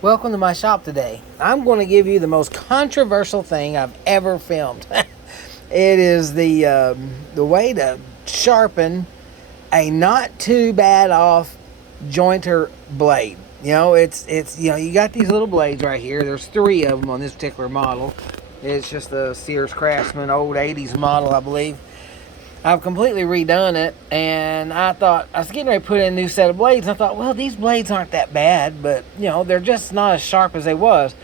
Welcome to my shop today. I'm going to give you the most controversial thing I've ever filmed. It is the way to sharpen a not too bad off jointer blade. You got these little blades right here. There's 3 of them on this particular model. It's just a Sears Craftsman old 80s model, I believe. I've completely redone it, and I thought I was getting ready to put in a new set of blades. And I thought, well, these blades aren't that bad, but they're just not as sharp as they was.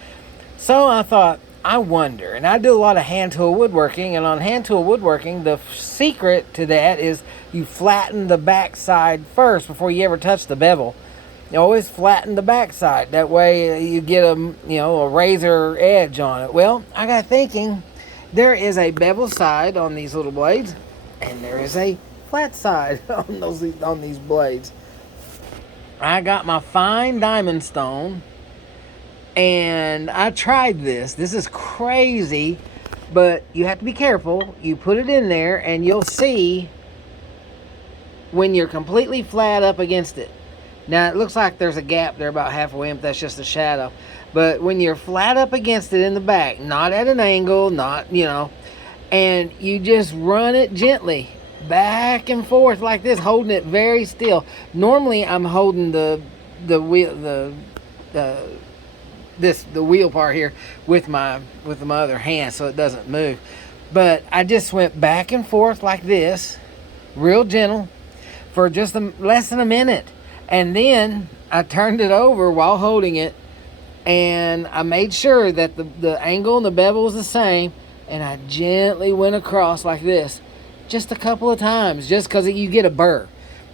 So I thought, I wonder, and I do a lot of hand tool woodworking, and on hand tool woodworking, the secret to that is you flatten the back side first before you ever touch the bevel. You always flatten the back side. That way you get a razor edge on it. Well, I got thinking, there is a bevel side on these little blades, and there is a flat side on these blades. I got my fine diamond stone, and I tried this. This is crazy, but you have to be careful. You put it in there, and you'll see when you're completely flat up against it. Now, it looks like there's a gap there about halfway in, but that's just a shadow. But when you're flat up against it in the back, not at an angle, and you just run it gently back and forth like this, holding it very still. Normally I'm holding the wheel part here with my other hand so it doesn't move, but I just went back and forth like this, real gentle, for just less than a minute, and then I turned it over while holding it, and I made sure that the angle and the bevel was the same. And I gently went across like this just a couple of times, just because you get a burr.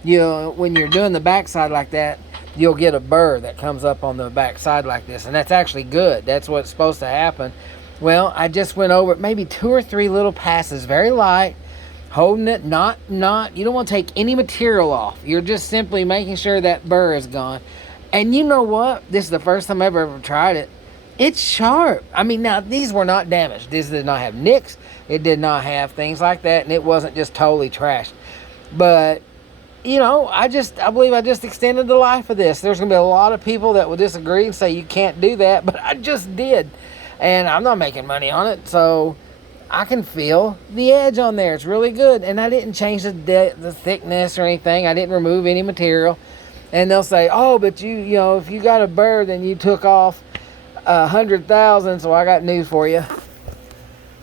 When you're doing the backside like that, you'll get a burr that comes up on the backside like this, and that's actually good. That's what's supposed to happen. Well, I just went over it, maybe 2 or 3 little passes, very light, holding it, not, you don't want to take any material off. You're just simply making sure that burr is gone. And you know what? This is the first time I've ever tried it. It's sharp. I mean, now, these were not damaged. This did not have nicks. It did not have things like that, and it wasn't just totally trashed. But, I believe I just extended the life of this. There's going to be a lot of people that will disagree and say you can't do that, but I just did. And I'm not making money on it, so I can feel the edge on there. It's really good. And I didn't change the thickness or anything. I didn't remove any material. And they'll say, oh, but if you got a burr, then you took off 100,000. So I got news for you.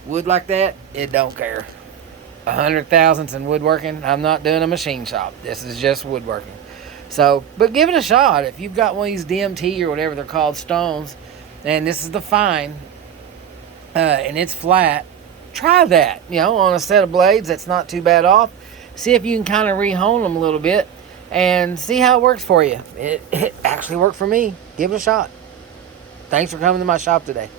Wood like that, it don't care. 100,000's in woodworking. I'm not doing a machine shop. This is just woodworking. So, but give it a shot. If you've got one of these DMT or whatever they're called stones, and this is the fine, and it's flat, try that. On a set of blades that's not too bad off. See if you can kind of re-hone them a little bit, and see how it works for you. It actually worked for me. Give it a shot. Thanks for coming to my shop today.